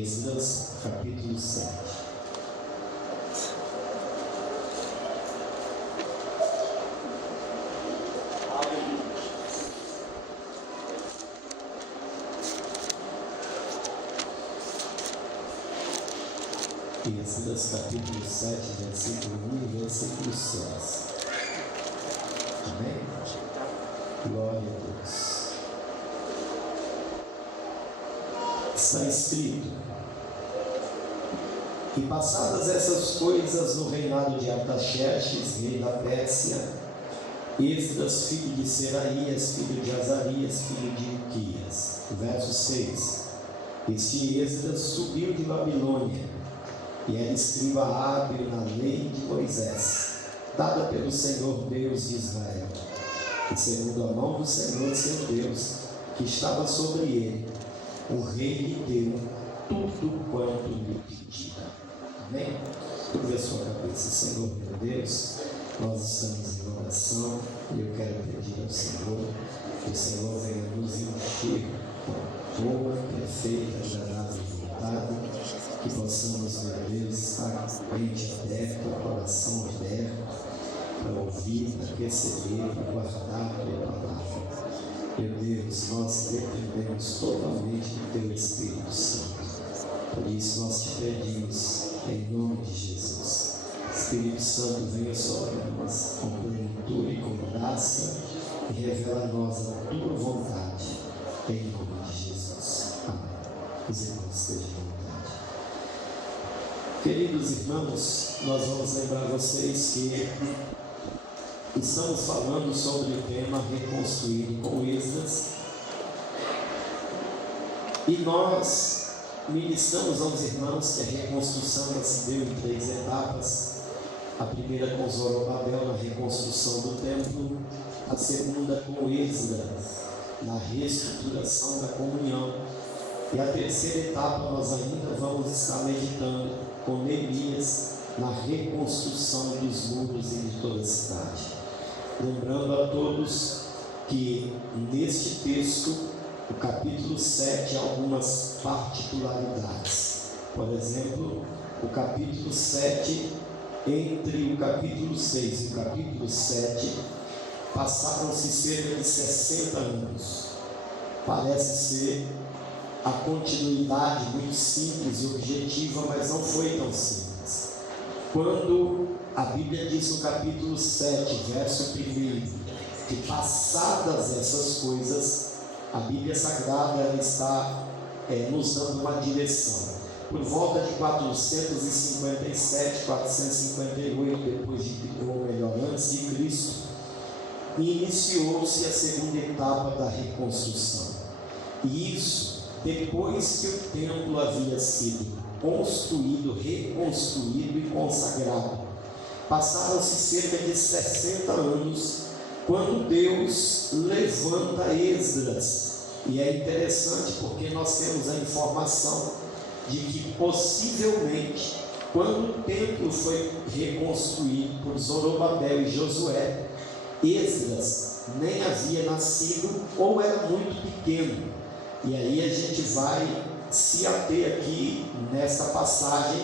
Esdras, capítulo 7. Esdras, capítulo 7, versículo 1 e versículo 6. Amém? Glória a Deus. Está escrito: e passadas essas coisas no reinado de Artaxerxes, rei da Pérsia, Esdras, filho de Seraías, filho de Azarias, filho de Ilquias. Verso 6. Este Esdras subiu de Babilônia, e era escriba hábil na lei de Moisés, dada pelo Senhor Deus de Israel, e segundo a mão do Senhor seu Deus, que estava sobre ele, o rei lhe deu tudo quanto lhe pedia. Amém? Curva a sua cabeça. Senhor meu Deus, nós estamos em oração, e eu quero pedir ao Senhor que o Senhor venha nos encher com a boa, perfeita, agradável vontade, que possamos, meu Deus, estar com a mente aberta, o coração aberto, para ouvir, para receber, para guardar a tua palavra. Meu Deus, nós dependemos totalmente do teu Espírito Santo. Por isso nós te pedimos, em nome de Jesus, Espírito Santo, venha sobre nós com plenitude e com graça e revela a nós a tua vontade, em nome de Jesus. Amém. Os irmãos estejam à vontade. Queridos irmãos, nós vamos lembrar vocês que estamos falando sobre o tema Reconstruído com Esdras, e nós ministramos aos irmãos que a reconstrução se deu em 3 etapas. A primeira com Zorobabel na reconstrução do templo, a segunda com Esdras na reestruturação da comunhão, e a terceira etapa nós ainda vamos estar meditando com Neemias na reconstrução dos muros e de toda a cidade. Lembrando a todos que neste texto, o capítulo 7, há algumas particularidades. Por exemplo, o capítulo 7, entre o capítulo 6 e o capítulo 7, passaram-se cerca de 60 anos. Parece ser a continuidade muito simples e objetiva, mas não foi tão simples. Quando a Bíblia diz no capítulo 7, verso 1, que passadas essas coisas, a Bíblia Sagrada está nos dando uma direção. Por volta de 457, 458 depois de, ou melhor, antes de Cristo, iniciou-se a segunda etapa da reconstrução. E isso depois que o templo havia sido construído, reconstruído e consagrado. Passaram-se cerca de 60 anos quando Deus levanta Esdras. E é interessante porque nós temos a informação de que possivelmente, quando o templo foi reconstruído por Zorobabel e Josué, Esdras nem havia nascido ou era muito pequeno. E aí a gente vai se ater aqui nessa passagem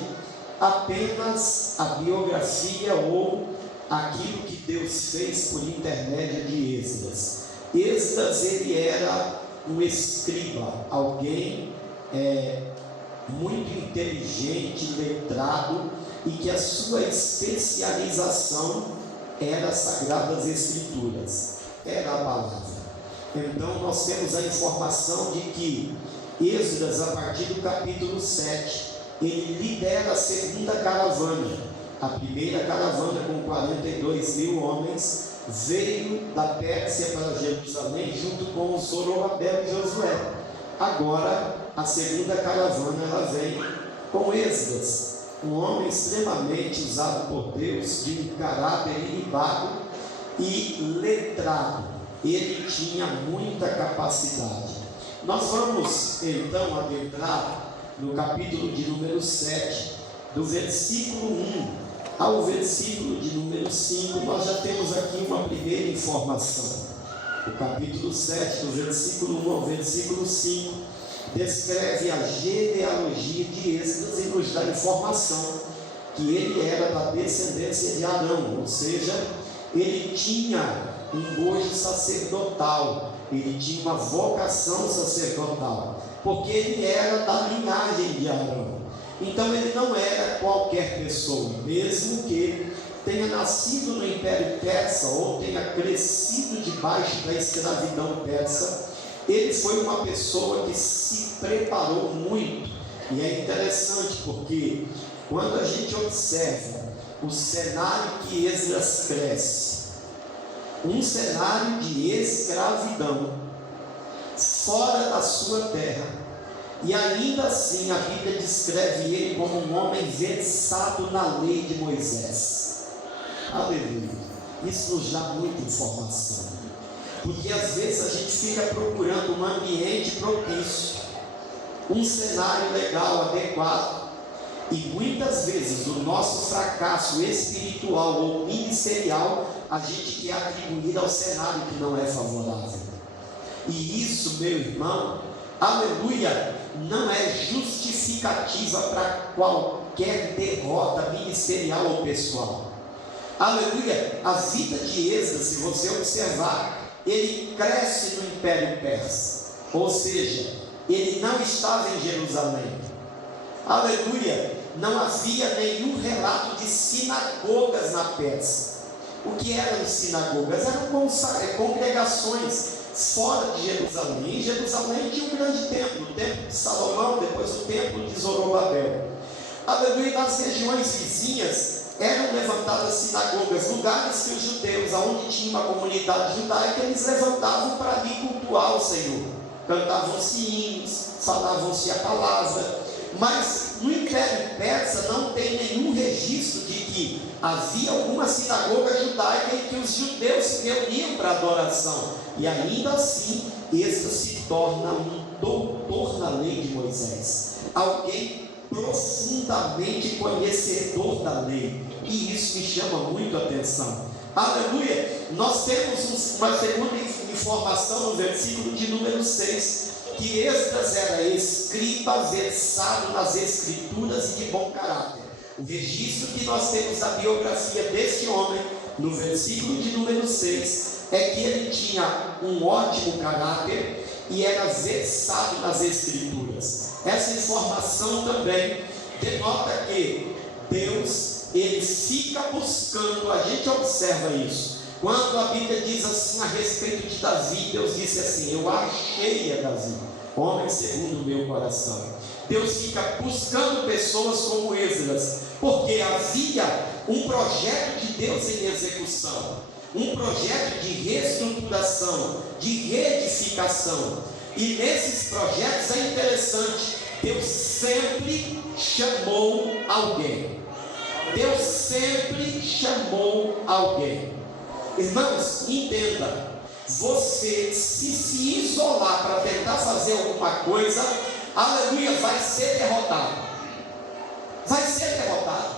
apenas a biografia ou aquilo que Deus fez por intermédio de Esdras. Esdras, ele era um escriba, alguém muito inteligente, letrado, e que a sua especialização era as Sagradas Escrituras, era a palavra. Então nós temos a informação de que Esdras, a partir do capítulo 7, ele lidera a segunda caravana. A primeira caravana, com 42.000 homens, veio da Pérsia para Jerusalém junto com Zorobabel e Josué. Agora a segunda caravana, ela vem com Esdras, um homem extremamente usado por Deus, de um caráter ilibado e letrado. Ele tinha muita capacidade. Nós vamos então adentrar no capítulo de número 7, do versículo 1 ao versículo de número 5. Nós já temos aqui uma primeira informação. O capítulo 7, do versículo 1 ao versículo 5, descreve a genealogia de Esdras e nos dá informação que ele era da descendência de Arão, ou seja, ele tinha um bojo sacerdotal, ele tinha uma vocação sacerdotal, porque ele era da linhagem de Arão. Então ele não era qualquer pessoa, mesmo que tenha nascido no Império Persa ou tenha crescido debaixo da escravidão persa. Ele foi uma pessoa que se preparou muito. E é interessante porque quando a gente observa o cenário que Esdras cresce, um cenário de escravidão fora da sua terra, e ainda assim a Bíblia descreve ele como um homem versado na lei de Moisés. Aleluia. Isso nos dá muita informação, porque às vezes a gente fica procurando um ambiente propício, um cenário legal, adequado, e muitas vezes o nosso fracasso espiritual ou ministerial a gente quer atribuir ao cenário que não é favorável. E isso, meu irmão, aleluia, não é justificativa para qualquer derrota ministerial ou pessoal. Aleluia, a vida de Esdras, se você observar, ele cresce no Império Persa, ou seja, ele não estava em Jerusalém. Aleluia, não havia nenhum relato de sinagogas na Pérsia. O que eram sinagogas? Eram congregações fora de Jerusalém. Em Jerusalém tinha um grande templo, o templo de Salomão, depois o templo de Zorobabel. Aleluia, nas regiões vizinhas eram levantadas sinagogas, lugares que os judeus, aonde tinha uma comunidade judaica, eles levantavam para ali cultuar o Senhor. Cantavam-se hinos, falavam-se a palavra. Mas no Império Persa não tem nenhum registro de que havia alguma sinagoga judaica em que os judeus se reuniam para adoração. E ainda assim, Esdras se torna um doutor na lei de Moisés, alguém profundamente conhecedor da lei, e isso me chama muito a atenção. Aleluia! Nós temos uma segunda informação no versículo de número 6, que Esdras era escriba, versado nas escrituras e de bom caráter. O registro que nós temos da biografia deste homem, no versículo de número 6, é que ele tinha um ótimo caráter e era versado nas escrituras. Essa informação também denota que Deus, ele fica buscando, a gente observa isso. Quando a Bíblia diz assim a respeito de Davi, Deus disse assim: eu achei a Davi, homem segundo o meu coração. Deus fica buscando pessoas como Esdras, porque havia um projeto de Deus em execução, um projeto de reestruturação, de reedificação. E nesses projetos é interessante, Deus sempre chamou alguém. Deus sempre chamou alguém. Irmãos, entenda, você se isolar para tentar fazer alguma coisa, aleluia, vai ser derrotado. Vai ser derrotado.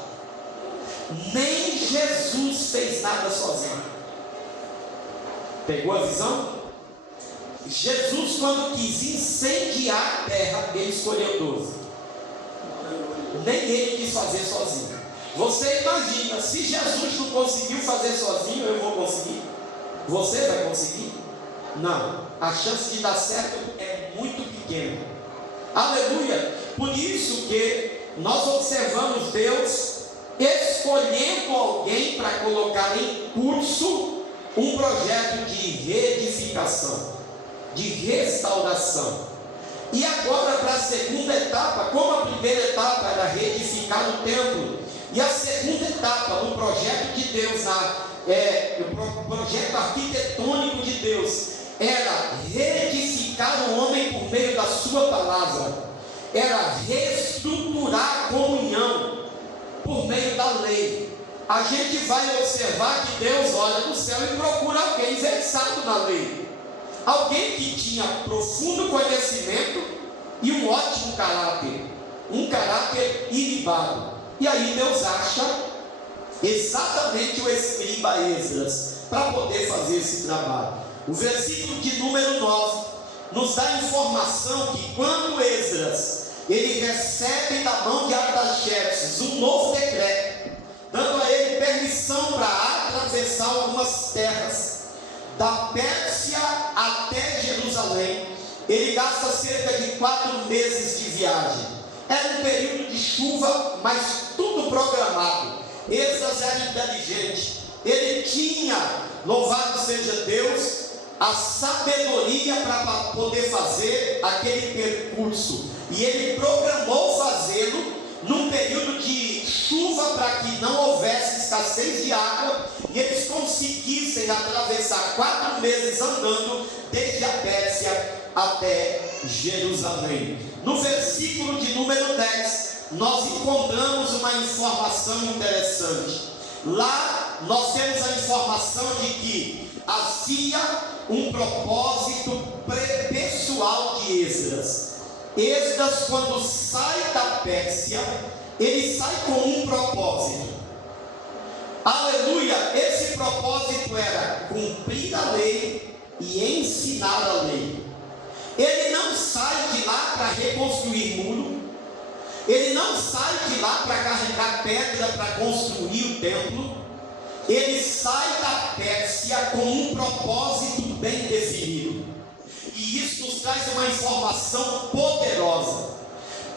Nem Jesus fez nada sozinho. Pegou a visão? Jesus, quando quis incendiar a terra, ele escolheu 12. Nem ele quis fazer sozinho. Você imagina, se Jesus não conseguiu fazer sozinho, eu vou conseguir? Você vai conseguir? Não. A chance de dar certo é muito pequena. Aleluia. Por isso que nós observamos Deus escolhendo alguém para colocar em curso um projeto de reedificação, de restauração. E agora para a segunda etapa, como a primeira etapa era reedificar o templo, e a segunda etapa no projeto de Deus, o projeto arquitetônico de Deus, era reedificar o homem por meio da sua palavra, era reestruturar a comunhão por meio da lei. A gente vai observar que Deus olha do céu e procura alguém versado na lei, alguém que tinha profundo conhecimento e um ótimo caráter, um caráter ilibado. E aí Deus acha exatamente o escriba Esdras para poder fazer esse trabalho. O versículo de número 9 nos dá informação que quando Esdras ele recebe da mão de Artaxerxes um novo decreto, dando a ele permissão para atravessar algumas terras, da Pérsia até Jerusalém, ele gasta cerca de 4 meses de viagem. Era um período de chuva, mas tudo programado. Esdras era inteligente, ele tinha, louvado seja Deus, a sabedoria para poder fazer aquele percurso, e ele programou fazê-lo num período de chuva para que não houvesse escassez de água e eles conseguissem atravessar 4 meses andando desde a Pérsia até Jerusalém. No versículo de número 10, nós encontramos uma informação interessante. Lá nós temos a informação de que havia um propósito pessoal de Esdras. Esdras, quando sai da Pérsia, ele sai com um propósito. Aleluia! Esse propósito era cumprir a lei e ensinar a lei. Ele não sai de lá para reconstruir muro. Ele não sai de lá para carregar pedra para construir o templo. Ele sai da Pérsia com um propósito bem definido. E isso nos traz uma informação poderosa.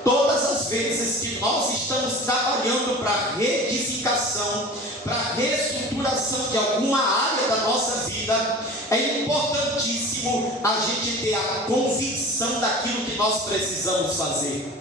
Todas as vezes que nós estamos trabalhando para reedificação, para reestruturação de alguma área da nossa vida, é importantíssimo a gente ter a convicção daquilo que nós precisamos fazer.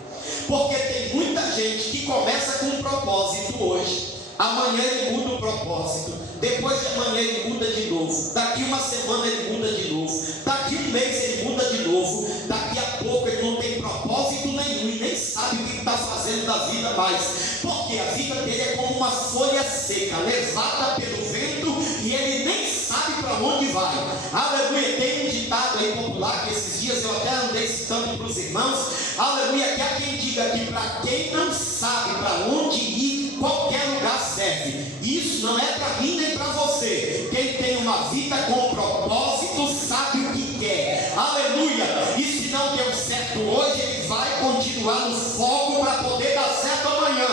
Porque tem muita gente que começa com um propósito hoje, amanhã ele muda o propósito, depois de amanhã ele muda de novo, daqui uma semana ele muda de novo, daqui um mês ele muda de novo, daqui a pouco ele não tem propósito nenhum e nem sabe o que está fazendo da vida mais, porque a vida dele é como uma folha seca, levada pelo vento, e ele nem sabe para onde vai. Aleluia! Tem um ditado aí popular que esses dias eu até andei citando para os irmãos, aleluia, que há quem diga que para quem não sabe para onde ir, qualquer lugar serve. Isso não é para mim nem para você. Quem tem uma vida com propósito sabe o que quer. Aleluia! E se não deu certo hoje, ele vai continuar no foco para poder dar certo amanhã.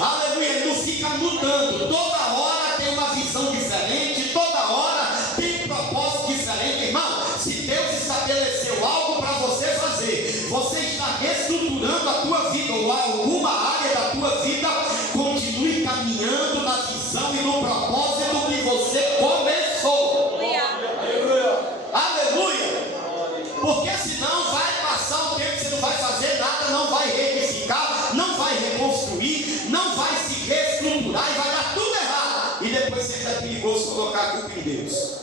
Aleluia! Ele não fica mudando. Toda hora tem uma visão diferente, toda hora tem um propósito diferente. Irmão, se Deus estabeleceu algo para você fazer, você está reestruturando a tua vida ou alguma área da tua vida, continue caminhando na visão e no propósito que você começou. Aleluia! Porque senão vai passar um tempo, você não vai fazer nada, não vai reedificar, não vai reconstruir, não vai se reestruturar e vai dar tudo errado. E depois sempre é perigoso colocar a culpa em Deus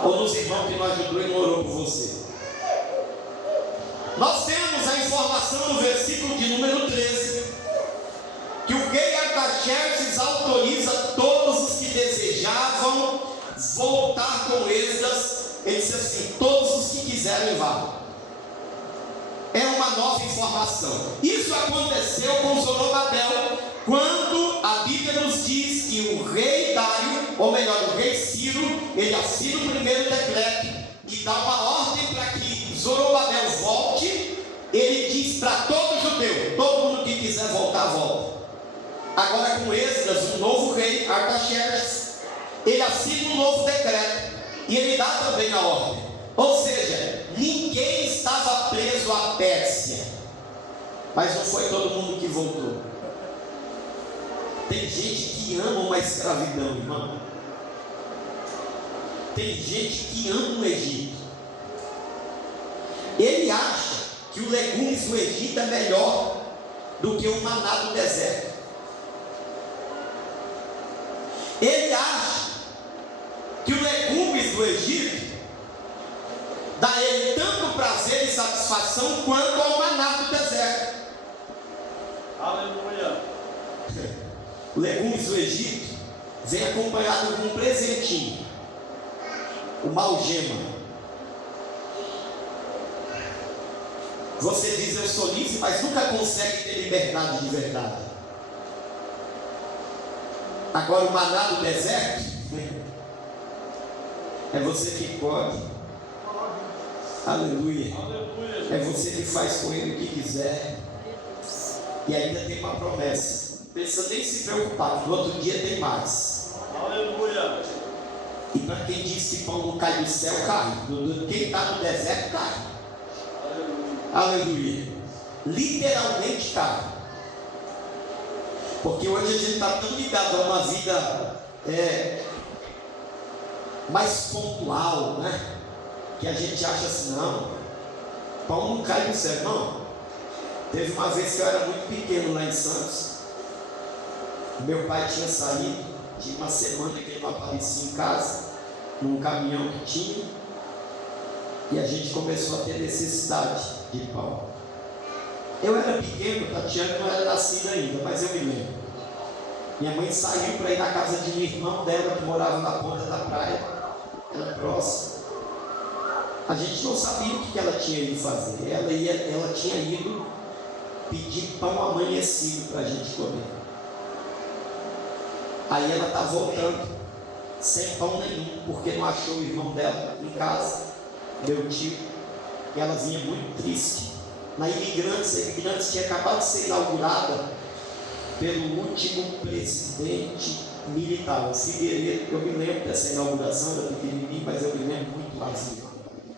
ou nos irmãos que não ajudou e não orou por você. Nós temos a informação no versículo de número 13, que o rei Artaxerxes autoriza todos os que desejavam voltar com Esdras. Ele disse assim: todos os que quiserem vá. É uma nova informação. Isso aconteceu com Zorobabel, quando a Bíblia nos diz que o rei Dário, ou melhor, o rei Ciro, ele assina o primeiro decreto e dá uma ordem para que Zorobabel volte. Ele diz para todo judeu: todo mundo que quiser voltar, volta. Agora com Esdras, o novo rei Artaxerxes, ele assina um novo decreto e ele dá também a ordem. Ou seja, ninguém estava preso à Pérsia, mas não foi todo mundo que voltou. Tem gente que ama uma escravidão, irmão. Tem gente que ama o Egito. Ele acha que o legumes do Egito é melhor do que o maná do deserto. Ele acha que o legumes do Egito dá a ele tanto prazer e satisfação quanto ao maná do deserto. Aleluia! O legumes do Egito vem acompanhado de um presentinho, uma algema. Você diz: eu sou livre, mas nunca consegue ter liberdade de verdade. Agora o maná do deserto é você que pode. Aleluia. É você que faz com ele o que quiser. E ainda tem uma promessa. Não precisa nem se preocupar, no outro dia tem mais. Aleluia. E para quem diz que pão não cai do céu, cai. Quem está no deserto, cai. Aleluia. Literalmente cai. Porque hoje a gente está tão ligado a uma vida mais pontual, né? Que a gente acha assim, não, pão não cai do céu. Não. Teve uma vez que eu era muito pequeno lá em Santos. Meu pai tinha saído, tinha uma semana que ele não aparecia em casa, num caminhão que tinha, e a gente começou a ter necessidade de pão. Eu era pequeno, Tatiana não era nascida ainda, mas eu me lembro. Minha mãe saiu para ir na casa de um irmão dela que morava na ponta da praia, era próximo. A gente não sabia o que ela tinha ido fazer. Ela tinha ido pedir pão amanhecido para a gente comer. Aí ela está voltando sem pão nenhum, porque não achou o irmão dela em casa, meu tio, e ela vinha muito triste. Na Imigrantes, a Imigrantes tinha acabado de ser inaugurada pelo último presidente militar, o Figueiredo. Eu me lembro dessa inauguração, era pequenininho, mas eu me lembro muito vazio.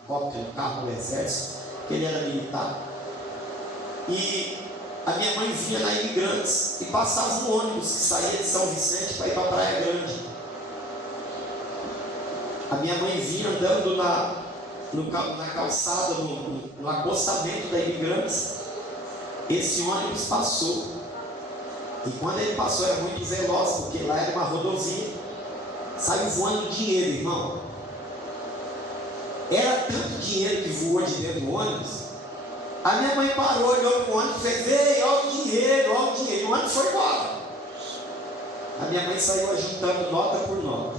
O carro do exército, que ele era militar. E a minha mãe vinha na Imigrantes e passava um ônibus que saía de São Vicente para ir para a Praia Grande. A minha mãe vinha andando na calçada, no acostamento da Imigrantes. Esse ônibus passou. E quando ele passou era muito veloz, porque lá era uma rodovia. Saiu voando dinheiro, irmão. Era tanto dinheiro que voou de dentro do ônibus. A minha mãe parou, olhou para o ônibus e fez: ei, olha o dinheiro, olha o dinheiro. E o ônibus foi embora. A minha mãe saiu ajuntando nota por nota.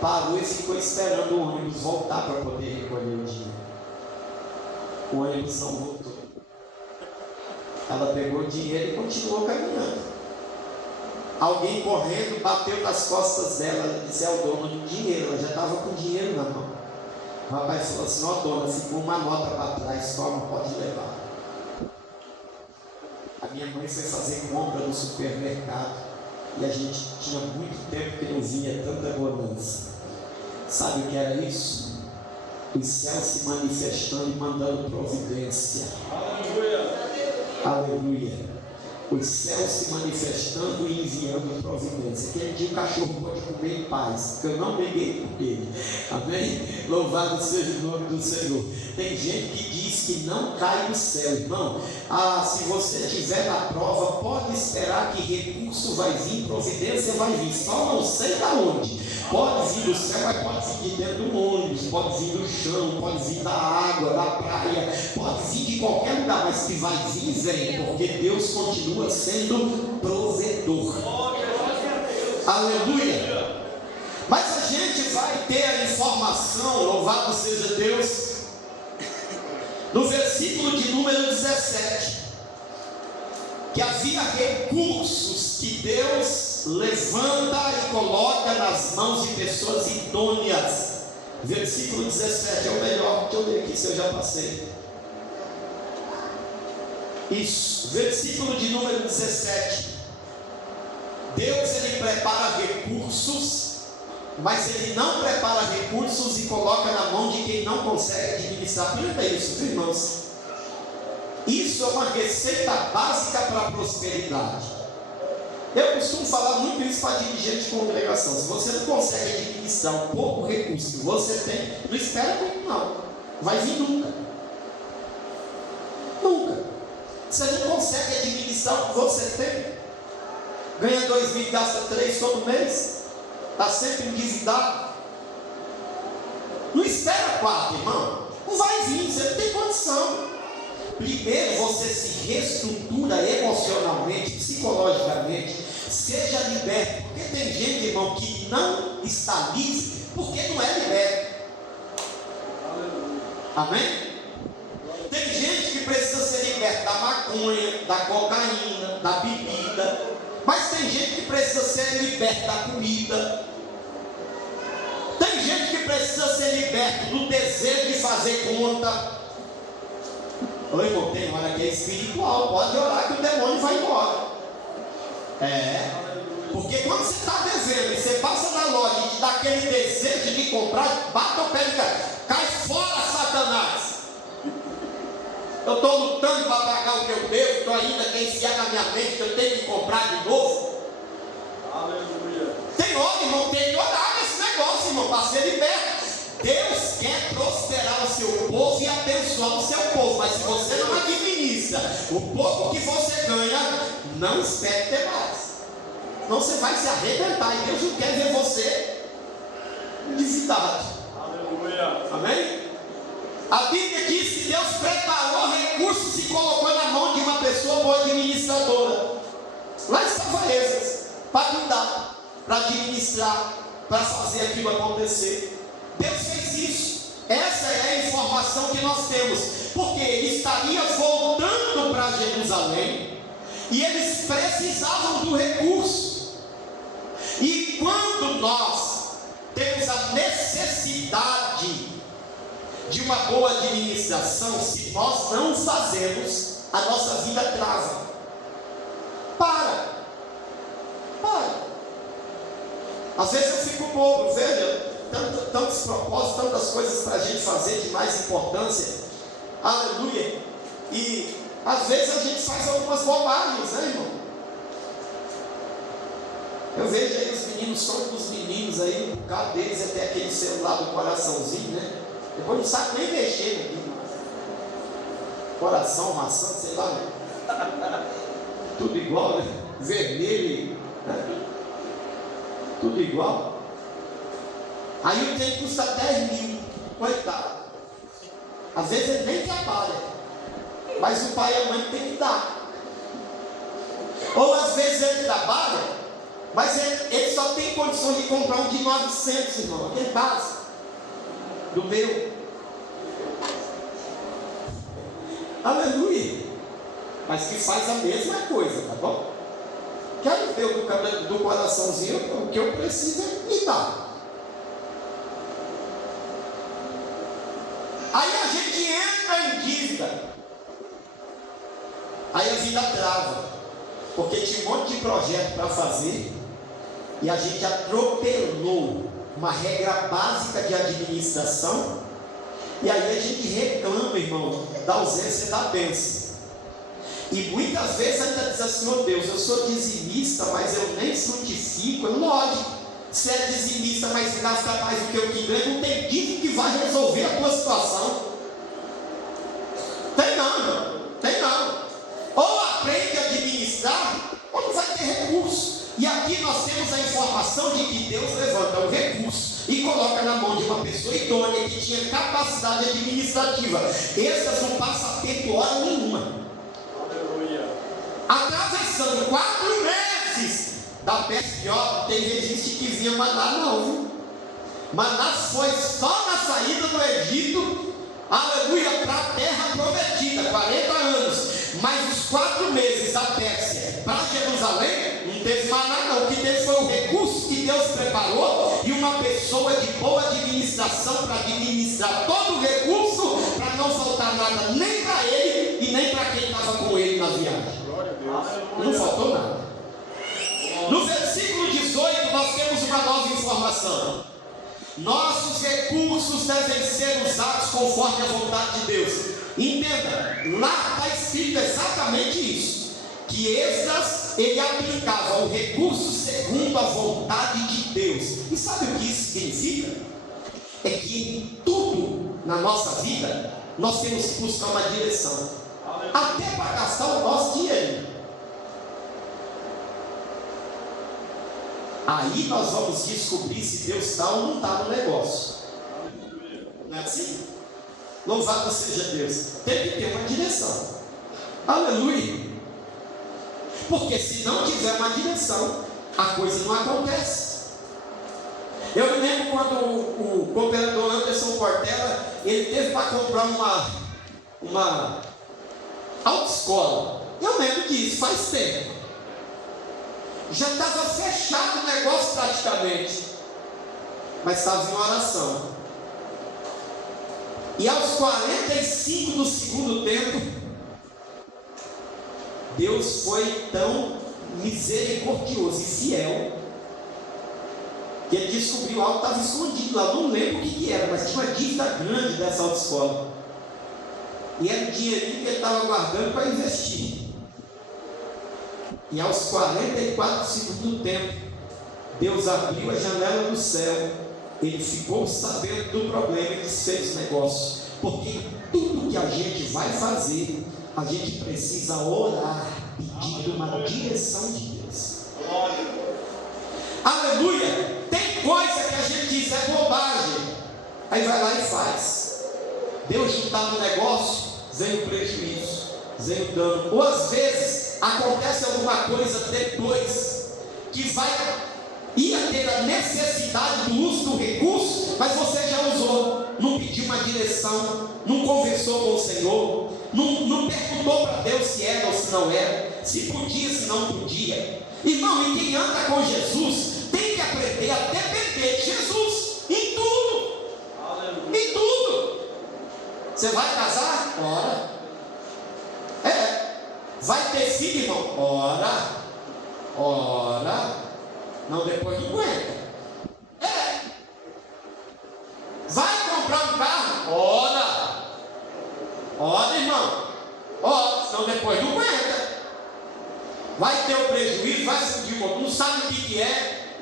Parou e ficou esperando o ônibus voltar para poder recolher o dinheiro. O ônibus não voltou. Ela pegou o dinheiro e continuou caminhando. Alguém correndo bateu nas costas dela. Ela disse: é o dono do dinheiro. Ela já estava com dinheiro na mão. O rapaz falou assim: ó, dona, ficou uma nota para trás, toma, pode levar. A minha mãe foi fazer compra no supermercado e a gente tinha muito tempo que não vinha tanta bonança. Sabe o que era isso? Os céus se manifestando e mandando providência. Aleluia. Aleluia. Os céus se manifestando e enviando providência. Aquele dia o cachorro pode comer em paz, porque eu não briguei por ele. Amém? Louvado seja o nome do Senhor. Tem gente que diz que não cai do céu, irmão. Se você estiver na prova, pode esperar que recurso vai vir, providência vai vir. Só não sei da onde. Pode vir do céu, mas pode vir de dentro do ônibus, pode vir do chão, pode vir da água, da praia, pode vir de qualquer lugar, mas que vai vir, vem, porque Deus continua sendo provedor. Aleluia. Mas a gente vai ter a informação, louvado seja Deus, no versículo de número 17, que havia recursos que Deus levanta e coloca nas mãos de pessoas idôneas. Versículo 17 é o melhor. Deixa eu ver aqui se eu já passei. Isso, versículo de número 17. Deus, ele prepara recursos, mas ele não prepara recursos e coloca na mão de quem não consegue administrar. Prenda isso, irmãos. Isso é uma receita básica para a prosperidade. Eu costumo falar muito isso para dirigente de congregação. Se você não consegue administrar um pouco recurso que você tem, não espera muito não. Vai vir nunca. Nunca. Você não consegue administrar o que você tem. Ganha 2.000 e gasta 3 todo mês. Está sempre endividado. Não espera 4, irmão. Não vai vir, você não tem condição. Primeiro você se reestrutura emocionalmente, psicologicamente, seja liberto, porque tem gente, irmão, que não está livre porque não é liberto. Amém? Tem gente que precisa ser liberta da maconha, da cocaína, da bebida, mas tem gente que precisa ser liberta da comida. Tem gente que precisa precisa ser liberto do desejo de fazer conta. Oi, irmão, tem hora que é espiritual, pode orar que o demônio vai embora. Porque quando você está devendo e você passa na loja e te dá aquele desejo de comprar, bate o pé e cai fora, Satanás. Eu estou lutando para pagar o que eu devo, estou ainda quer enfiar na minha mente que eu tenho que comprar de novo. Aleluia. Tem hora, irmão, tem que orar nesse negócio, irmão, para ser liberto. Deus quer prosperar o seu povo e abençoar o seu povo, mas se você não administra o pouco que você ganha, não espere ter mais. Senão você vai se arrebentar e Deus não quer ver você endividado. Aleluia. Amém? A Bíblia diz que Deus preparou recursos e colocou na mão de uma pessoa boa administradora. Lá estava Esdras, para cuidar, para administrar, para fazer aquilo acontecer. Deus fez isso. Essa é a informação que nós temos, porque ele estaria voltando para Jerusalém e eles precisavam do recurso. E quando nós temos a necessidade de uma boa administração, se nós não fazemos, a nossa vida trava. Para. Às vezes eu fico bobo, veja, tantos propósitos, tantas coisas para a gente fazer de mais importância. Aleluia. E às vezes a gente faz algumas bobagens, né, irmão? Eu vejo aí os meninos, todos os meninos aí, por causa deles até aquele celular do coraçãozinho, né? Depois não sabe nem mexer aqui. Coração, maçã, sei lá, né? Tudo igual, né? Vermelho, né? Tudo igual. Aí o trem custa 10 mil, coitado. Às vezes ele nem trabalha, mas o pai e a mãe tem que dar. Ou às vezes ele trabalha, mas ele só tem condições de comprar um de 900, irmão, aquele básico do meu. Aleluia. Mas que faz a mesma coisa, tá bom? Quero ver do coraçãozinho, o que eu preciso é me dar. Aí a gente entra em dívida. Aí a vida trava. Porque tinha um monte de projeto para fazer e a gente atropelou uma regra básica de administração. E aí a gente reclama, irmão, da ausência da bênção. E muitas vezes a gente diz assim: oh Deus, eu sou dizimista, mas eu nem frutifico. Lógico, se é dizimista, mas gasta mais do que eu que ganho, não tem dízimo que vai resolver a tua situação. Tem não, irmão, tem não. Ou aprende a administrar, ou não vai ter recurso. E aqui nós temos a informação de que Deus levanta o recurso e coloca na mão de uma pessoa idônea que tinha capacidade administrativa. Essas não passa tempo hora nenhuma. Atravessando 4 meses da peste pior, tem registro que vinha maná não, viu? Maná foi só na saída do Egito, aleluia, para a terra prometida, 40 anos. Mas os 4 meses da Pérsia para Jerusalém, não teve maná não. O que teve foi o recurso que Deus preparou e uma pessoa de boa administração para administrar todo o recurso, para não faltar nada nem para ele e nem para quem estava com ele na viagem. Não faltou nada. No versículo 18 nós temos uma nova informação. Nossos recursos devem ser usados conforme a vontade de Deus. Entenda, lá está escrito exatamente isso, que Esdras, ele aplicava o recurso segundo a vontade de Deus. E sabe o que isso significa? É que em tudo na nossa vida nós temos que buscar uma direção, até para gastar o nosso dinheiro. Aí nós vamos descobrir se Deus está ou não está no negócio. Não é assim? Louvado seja Deus. Tem que ter uma direção. Aleluia. Porque se não tiver uma direção, a coisa não acontece. Eu me lembro quando o cooperador Anderson Portela, ele teve para comprar uma autoescola. Eu lembro disso, faz tempo. Já estava fechado o negócio praticamente, mas estava em oração. E aos 45 do segundo tempo, Deus foi tão misericordioso e fiel que ele descobriu algo que estava escondido lá. Não lembro o que era, mas tinha uma dívida grande dessa autoescola. E era o dinheirinho que ele estava guardando para investir. E aos 44 do segundo tempo, Deus abriu a janela do céu. Ele ficou sabendo do problema e desfez o negócio. Porque tudo que a gente vai fazer, a gente precisa orar, pedindo uma direção de Deus. Aleluia! Tem coisa que a gente diz é bobagem, aí vai lá e faz. Deus juntar no negócio, vem o prejuízo, vem o dano. Ou às vezes acontece alguma coisa depois que ia ter a necessidade do uso do recurso, mas você já usou, não pediu uma direção, não conversou com o Senhor, não perguntou para Deus se era ou se não era, se podia, se não podia. Irmão, e quem anda com Jesus tem que aprender a depender de Jesus em tudo. Aleluia. Em tudo. Você vai casar? Ora. Vai ter filho, irmão? Ora. Não, depois não aguenta. Vai comprar um carro? Ora, irmão. Senão depois não aguenta. Vai ter o prejuízo, vai se pedir, não sabe o que é.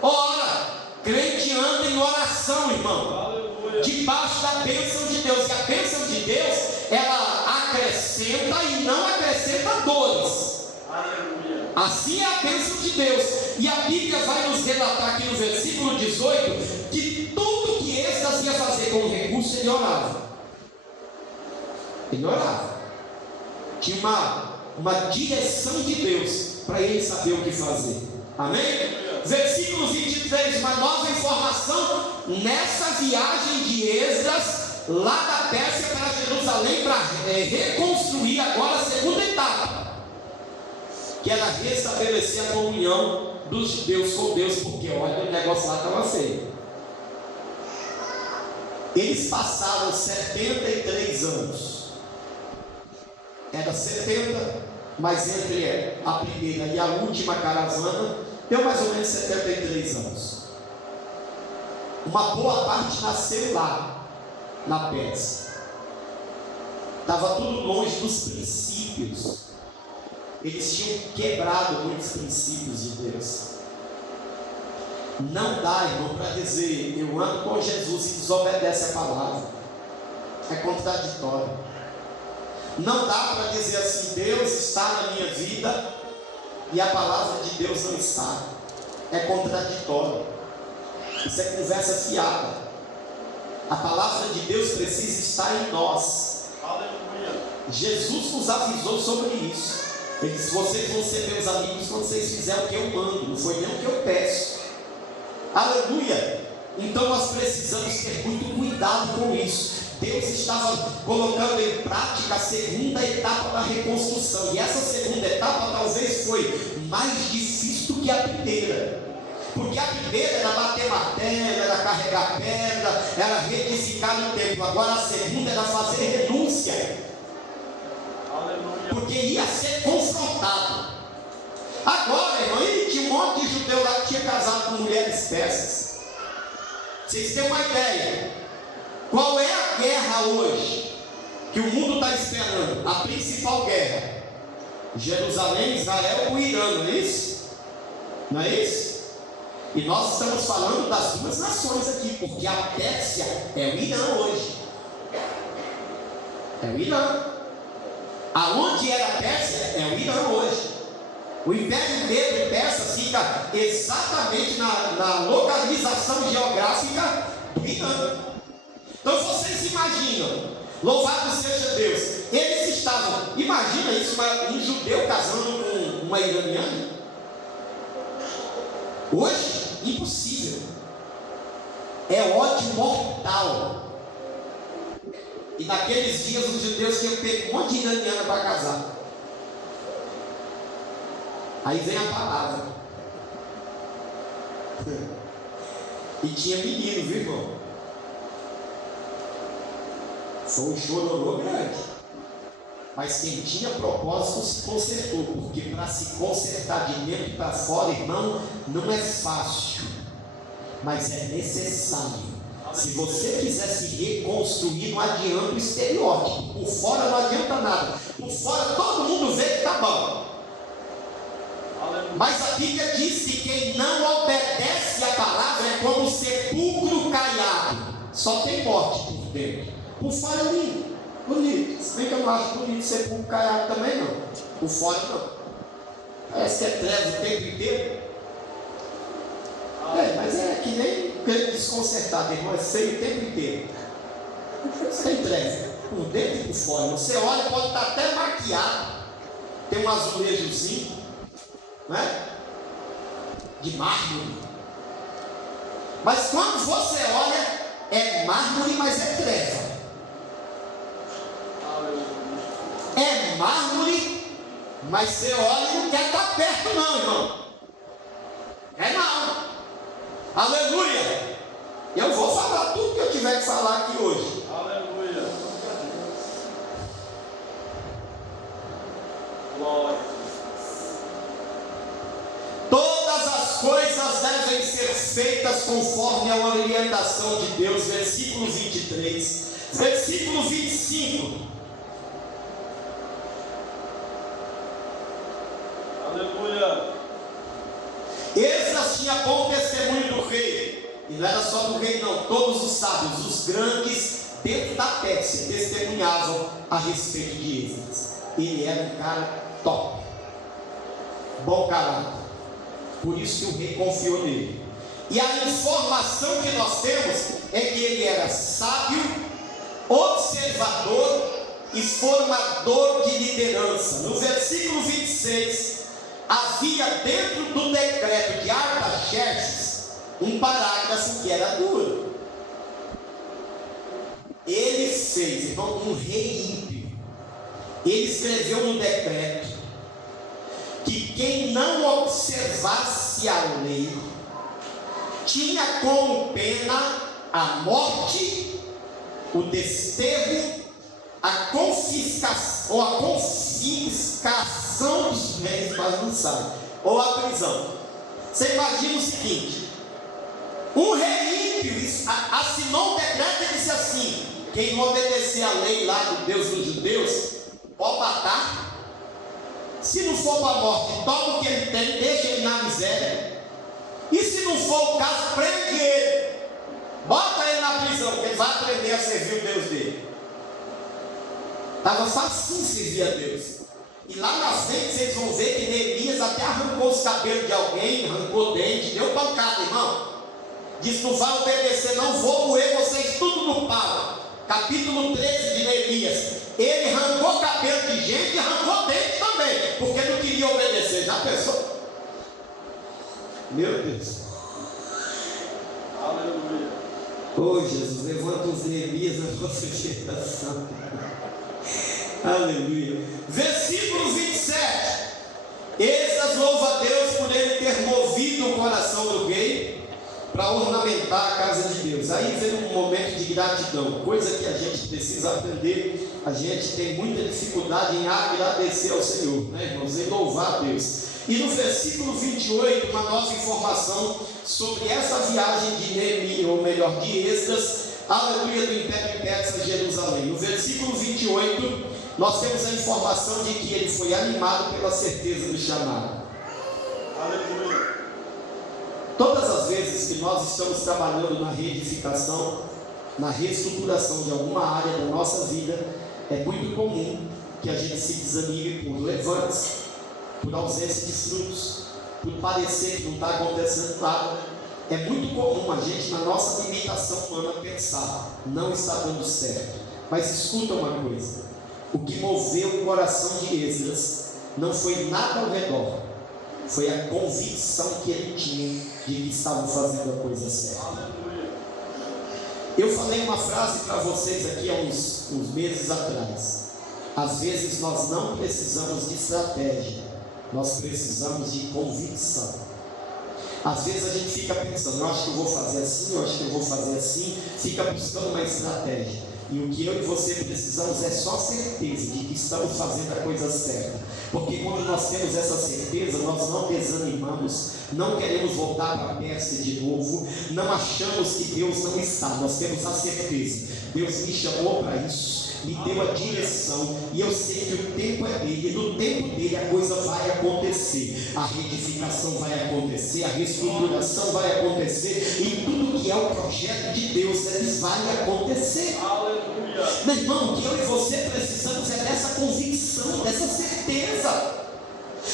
Ora, crente anda em oração, irmão. Aleluia. Debaixo da bênção de Deus. E a bênção de Deus, ela acrescenta e não acrescenta dores. Aleluia. Assim é a bênção de Deus. E a Bíblia vai nos relatar aqui no versículo 18 que tudo que Esdras ia fazer com o recurso, ele orava. Ele orava. Tinha uma direção de Deus para ele saber o que fazer. Amém? Versículo 23, uma nova informação nessa viagem de Esdras lá da Pérsia para Jerusalém, para reconstruir agora a segunda etapa, que era restabelecer a comunhão dos judeus com Deus, porque olha, o negócio lá estava feio. Eles passaram 73 anos. Era 70, mas entre a primeira e a última caravana deu mais ou menos 73 anos. Uma boa parte nasceu lá, na Pérsia. Estava tudo longe dos princípios. Eles tinham quebrado muitos princípios de Deus. Não dá, irmão, para dizer eu ando com Jesus e desobedece a palavra. É contraditório. Não dá para dizer assim, Deus está na minha vida e a palavra de Deus não está. É contraditório. Isso é conversa fiada. A palavra de Deus precisa estar em nós. Aleluia. Jesus nos avisou sobre isso. Ele disse, vocês vão ser meus amigos quando vocês fizerem o que eu mando, não foi nem o que eu peço. Aleluia. Então nós precisamos ter muito cuidado com isso. Deus estava colocando em prática a segunda etapa da reconstrução. E essa segunda etapa talvez foi mais difícil do que a primeira. Porque a primeira era bater martelo, era carregar pedra, era reedificar o templo. Agora a segunda era fazer renúncia. Aleluia. Porque ia ser confrontado. Agora, irmão, tinha um monte de judeu lá que tinha casado com mulheres persas. Vocês têm uma ideia? Qual é a guerra hoje que o mundo está esperando? A principal guerra: Jerusalém, Israel com o Irã, não é isso? Não é isso? E nós estamos falando das duas nações aqui, porque a Pérsia é o Irã hoje. É o Irã. Aonde era a Pérsia é o Irã hoje. O Império Medo Persa fica exatamente na localização geográfica do Irã. Então vocês imaginam, louvado seja Deus, eles estavam, imagina isso, um judeu casando com uma iraniana. Hoje, impossível. É ódio mortal. E naqueles dias os judeus tinham pego um monte de iraniana para casar. Aí vem a palavra. E tinha menino, viu, irmão? Foi um chororô grande. Mas quem tinha propósito se consertou, porque para se consertar de dentro para fora, irmão, não é fácil, mas é necessário. Se você quiser se reconstruir, não adianta o estereótipo. Por fora não adianta nada. Por fora todo mundo vê que está bom. Mas a Bíblia diz que quem não obedece à palavra é como sepulcro caiado. Só tem morte por dentro. Por fora é lindo, bonito. Se bem que eu não acho bonito sepulcro caiado também não. Por fora não. Parece que é treva o tempo inteiro. Mas é que nem crente desconcertado, irmão, é feio o tempo inteiro. Sem treva, por dentro e por fora. Você olha, pode estar até maquiado, tem um azulejozinho, não é? De mármore. Mas quando você olha, é mármore, mas é treva. É mármore, mas você olha e não quer estar perto não, irmão. É não. Aleluia! Eu vou falar tudo que eu tiver que falar aqui hoje. Aleluia! Glória! Todas as coisas devem ser feitas conforme a orientação de Deus. Versículo 23. Versículo 25. Aleluia! Esdras tinha bom testemunho do rei, e não era só do rei não, todos os sábios, os grandes dentro da Pérsia testemunhavam a respeito de Esdras. Ele era um cara top, bom caráter, por isso que o rei confiou nele. E a informação que nós temos é que ele era sábio, observador e formador de liderança. No versículo 26 havia dentro do decreto de Artaxerxes um parágrafo que era duro. Ele fez, irmão, um rei ímpio. Ele escreveu no decreto que quem não observasse a lei tinha como pena a morte, o desterro, a confiscação dos bens, mas não sabe, ou a prisão. Você imagina o seguinte: um rei ímpio assinou um decreto e disse assim: quem não obedecer a lei lá do Deus dos judeus pode matar. Se não for para a morte, toma o que ele tem, deixa ele na miséria. E se não for o caso, prende ele, bota ele na prisão, porque ele vai aprender a servir o Deus dele. Estava facinho servir a Deus. E lá na frente vocês vão ver que Neemias até arrancou os cabelos de alguém, arrancou dente, deu pancada, irmão. Disse: não vai obedecer, não vou moer vocês tudo no pau. Capítulo 13 de Neemias. Ele arrancou cabelo de gente e arrancou dente também, porque não queria obedecer. Já pensou? Meu Deus. Aleluia. Oh Jesus, levanta os Neemias na nossa geração. Aleluia. Versículo 27. Esdras louva a Deus por ele ter movido o coração do rei para ornamentar a casa de Deus. Aí vem um momento de gratidão, coisa que a gente precisa aprender. A gente tem muita dificuldade em agradecer ao Senhor, né, irmãos? Em louvar a Deus. E no versículo 28, uma nova informação sobre essa viagem de Neemias, ou melhor, de Esdras, aleluia, do Império Persa a Jerusalém. No versículo 28, nós temos a informação de que ele foi animado pela certeza do chamado. Aleluia. Todas as vezes que nós estamos trabalhando na reedificação, na reestruturação de alguma área da nossa vida, é muito comum que a gente se desanime por levantes, por ausência de frutos, por parecer que não está acontecendo nada. É muito comum a gente, na nossa limitação humana, pensar: não está dando certo. Mas escuta uma coisa: o que moveu o coração de Esdras não foi nada ao redor, foi a convicção que ele tinha de que estavam fazendo a coisa certa. Eu falei uma frase para vocês aqui há uns meses atrás: às vezes nós não precisamos de estratégia, nós precisamos de convicção. Às vezes a gente fica pensando: eu acho que eu vou fazer assim, eu acho que eu vou fazer assim, fica buscando uma estratégia. E o que eu e você precisamos é só certeza de que estamos fazendo a coisa certa. Porque quando nós temos essa certeza, nós não desanimamos, não queremos voltar para a Pérsia de novo, não achamos que Deus não está, nós temos a certeza. Deus me chamou para isso, me deu a direção, e eu sei que o tempo é dele, e no tempo dele a coisa vai acontecer, a reedificação vai acontecer, a reestruturação vai acontecer, e tudo que é o projeto de Deus, ele vai acontecer. Aleluia. Meu irmão, o que eu e você precisamos é dessa convicção, dessa certeza.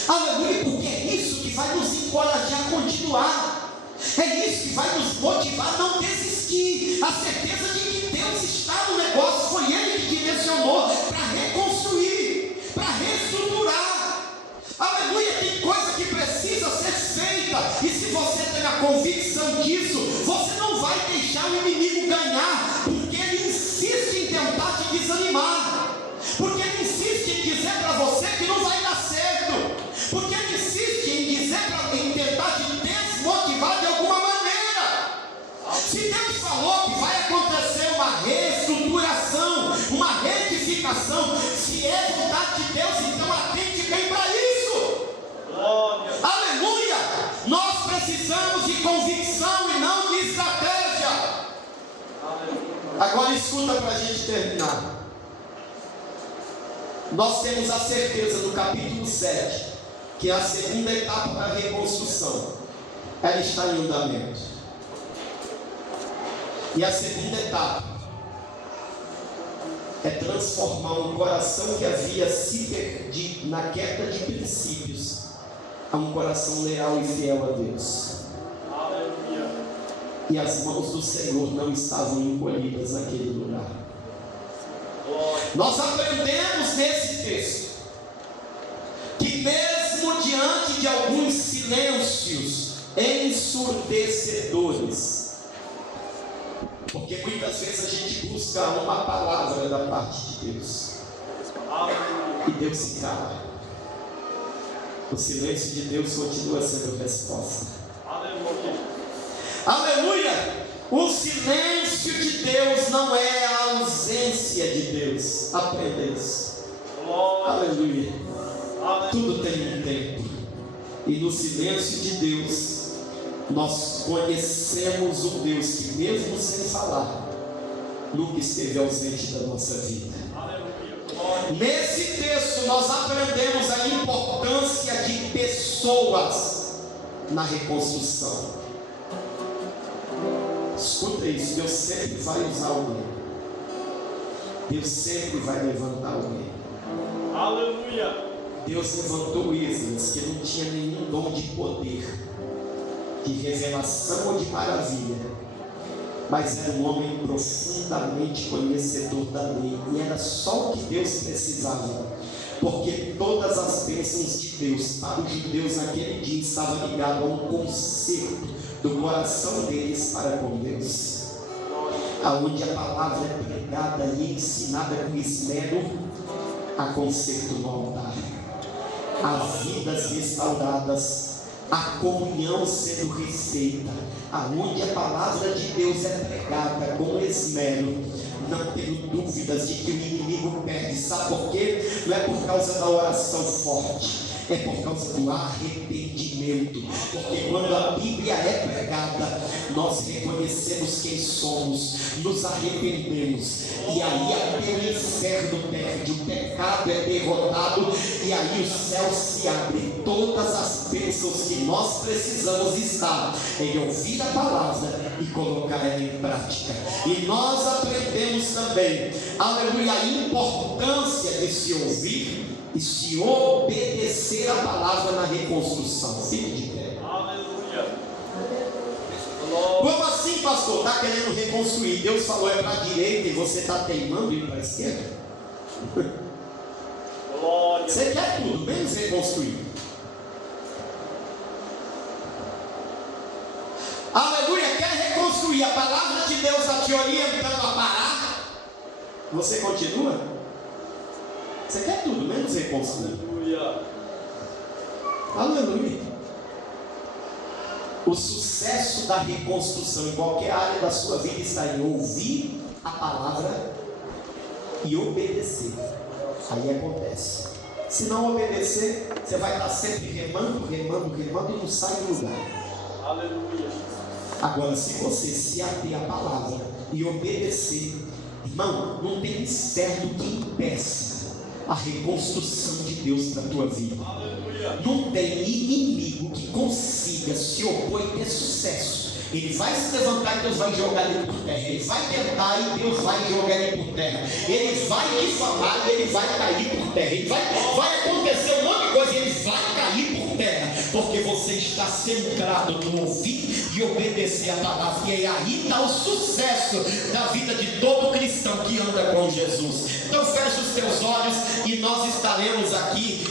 Aleluia, porque é isso que vai nos encorajar a continuar, é isso que vai nos motivar a não desistir, a certeza de que Deus está no negócio, foi Ele que direcionou para reconstruir, para reestruturar. Aleluia, tem coisa que precisa ser feita, e se você tem a convicção disso, você não vai deixar o inimigo ganhar, porque ele insiste em tentar te desanimar, porque ele insiste em dizer para você que não vai dar certo, porque ele insiste em tentar te desmotivar de alguma maneira. Se Deus falou que vai acontecer uma reestruturação, uma retificação, se é vontade de Deus, então atente bem para isso. Glória. Aleluia! Nós precisamos de convicção e não de estratégia. Aleluia. Agora escuta para a gente terminar. Nós temos a certeza no capítulo 7 que a segunda etapa da reconstrução, ela está em andamento. E a segunda etapa é transformar um coração que havia se perdido na queda de princípios a um coração leal e fiel a Deus. Aleluia. E as mãos do Senhor não estavam encolhidas naquele lugar. Glória. Nós aprendemos nesse texto que mesmo diante de alguns silêncios ensurdecedores, porque muitas vezes a gente busca uma palavra da parte de Deus Aleluia. e Deus se cala, o silêncio de Deus continua sendo resposta. Aleluia. Aleluia! O silêncio de Deus não é a ausência de Deus. Aprenda isso. Glória. Aleluia! Aleluia. Tudo tem um tempo, e no silêncio de Deus nós conhecemos um Deus que mesmo sem falar nunca esteve ausente da nossa vida. Aleluia. Glória. Nesse texto nós aprendemos a importância de pessoas na reconstrução. Escuta isso, Deus sempre vai usar alguém, Deus sempre vai levantar alguém. Aleluia. Deus levantou Esdras, que não tinha nenhum dom de poder, de revelação ou de maravilha, mas era um homem profundamente conhecedor da lei, e era só o que Deus precisava, porque todas as bênçãos de Deus para os judeus naquele dia estavam ligadas a um conserto do coração deles para com Deus, aonde a palavra é pregada e ensinada com esmero, há conserto no altar, há vidas restauradas, a comunhão sendo refeita, aonde a palavra de Deus é pregada com esmero. Não tenho dúvidas de que o inimigo perde. Sabe por quê? Não é por causa da oração forte, é por causa do arrependimento. Porque quando a Bíblia é pregada, nós reconhecemos quem somos, nos arrependemos, e aí até o inferno perde, o pecado é derrotado, e aí o céu se abre. Todas as bênçãos que nós precisamos estar em ouvir a palavra e colocar ela em prática. E nós aprendemos também, aleluia, a importância de se ouvir e se obedecer a palavra na reconstrução. Fique de pé. Aleluia. Como assim, pastor? Está querendo reconstruir? Deus falou é para a direita e você está teimando ir para a esquerda? Glória. Você quer tudo, menos reconstruir. Aleluia, quer reconstruir? A palavra de Deus está te orientando a parar? Você continua? Você quer tudo, menos reconstruir. Aleluia. Aleluia. O sucesso da reconstrução em qualquer área da sua vida está em ouvir a palavra e obedecer. Aí acontece. Se não obedecer, você vai estar sempre remando e não sai do lugar. Aleluia. Agora, se você se ater à palavra e obedecer, irmão, não tem mistério que impeça a reconstrução de Deus para a tua vida. Aleluia. Não tem inimigo que consiga se opor e ter sucesso. Ele vai se levantar e Deus vai jogar ele por terra. Ele vai tentar e Deus vai jogar ele por terra. Ele vai difamar e ele vai cair por terra. Vai acontecer um monte de coisa e ele vai cair por terra. Porque você está centrado no ouvir e obedecer a palavra. E aí está o sucesso da vida de todo cristão que anda com Jesus. Então feche os teus olhos e nós estaremos aqui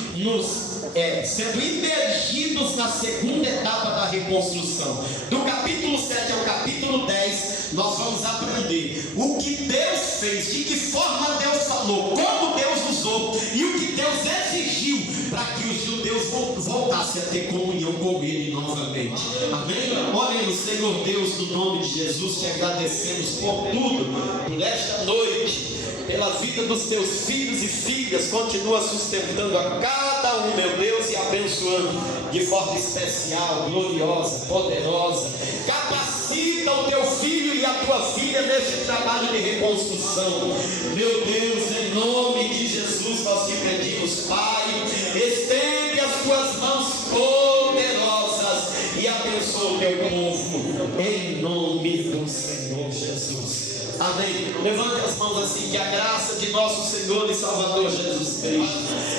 sendo imergidos na segunda etapa da reconstrução. Do capítulo 7 ao capítulo 10, nós vamos aprender o que Deus fez, de que forma Deus falou, como Deus usou e o que Deus exigiu para que os judeus voltassem a ter comunhão com Ele novamente. Amém? Oremos, Senhor Deus, no nome de Jesus, te agradecemos por tudo, por esta noite, pela vida dos teus filhos e filhas. Continua sustentando a cada um, meu Deus, e abençoando de forma especial, gloriosa, poderosa. Capacita o teu filho e a tua filha neste trabalho de reconstrução. Meu Deus, em nome de Jesus nós te pedimos, Pai, estende as tuas mãos poderosas e abençoa o teu povo, em nome do Senhor Jesus. Amém. Levante as mãos assim, que a graça de nosso Senhor e Salvador Jesus Cristo,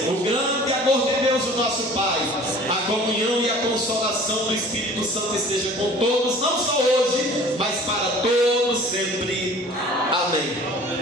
o grande amor de Deus, o nosso Pai, a comunhão e a consolação do Espírito Santo esteja com todos, não só hoje, mas para todos sempre.